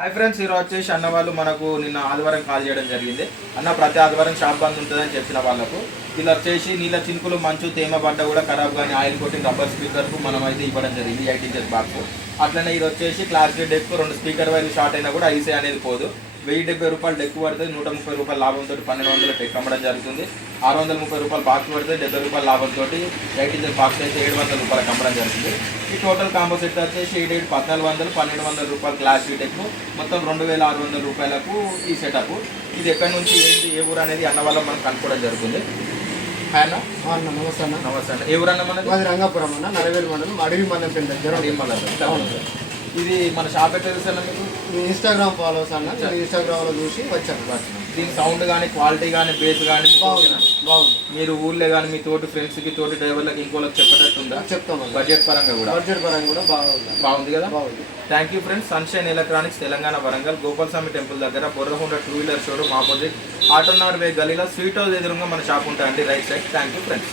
Hi friends, ఈరోజు వచ్చేసి అన్న వాళ్ళు మనకు నిన్న ఆదివారం కాల్ చేయడం జరిగింది. అన్న ప్రతి ఆదివారం షాప్ బంద్ ఉంటుందని చెప్పిన వాళ్ళకు వీళ్ళు వచ్చేసి నీళ్ళ చినుకులు మంచు తేమ పడ్డ కూడా ఖరాబ్ కానీ ఆయిల్ కొట్టి రబ్బర్ స్పీకర్కు మనం అయితే ఇవ్వడం జరిగింది 8 ఇంచెస్ బాక్స్. అట్లనే ఇది వచ్చేసి క్లాస్ డి డెక్ 2 స్పీకర్ వైర్లు షార్ట్ అయినా కూడా ఐసీ అనేది పోదు. 1070 రూపాయలు డెక్ పడుతుంది, 130 రూపాయల లాభంతో 1200 టెక్ అమ్మడం జరుగుతుంది. 630 రూపాయలు బాక్స్ పడుతుంది, 70 రూపాయల లాభంతో 8 ఇంచెస్ బాక్స్ అయితే 700 రూపాయలకు అమ్మడం జరుగుతుంది. ఈ టోటల్ కాంబో సెట్ వచ్చేసి 1400 1200 రూపాయలు క్లాస్ డి డెక్, మొత్తం 2600 రూపాయలకు ఈ సెటప్. ఇది ఎక్కడి నుంచి ఏంటి ఏ ఊరు అనేది అన్న వల్ల మనం కనుక్కోవడం జరుగుతుంది. హాయ్ అన్న. నమస్తే అన్న. నమస్తే అన్న. ఏ ఊరు అన్న మనది? మాది రంగాపురం అన్న, నరవేలు మండలం అడవి మండలం దగ్గర. ఇది మన షాప్ ఎక్కడ తెలుసు అన్న మీకు? మీ ఇన్స్టాగ్రామ్ ఫాలోవర్స్ అన్న, నేను ఇన్స్టాగ్రామ్లో చూసి వచ్చాను. దీని సౌండ్ కానీ క్వాలిటీ కానీ బేస్ కానీ బాగుంది. మీరు ఊళ్ళో కానీ మీ తోటి ఫ్రెండ్స్కి తోటి డ్రైవర్లకి ఇంకోళ్ళకి చెప్పేటట్టుందా? చెప్తాను. బడ్జెట్ పరంగా కూడా బాగుంది కదా. బాగుంది. Thank you friends. Sunshine electronics, Telangana, Warangal, Gopalaswamy temple దగ్గర బొర్రహొండ 2 వీలర్ షోరూమ్ ఆపోజిట్ ఆటోనార్ వే గలీలో స్వీట్ హౌస్ ఎదురుగా మన షాప్ ఉంటాయండి, right side. Thank you friends.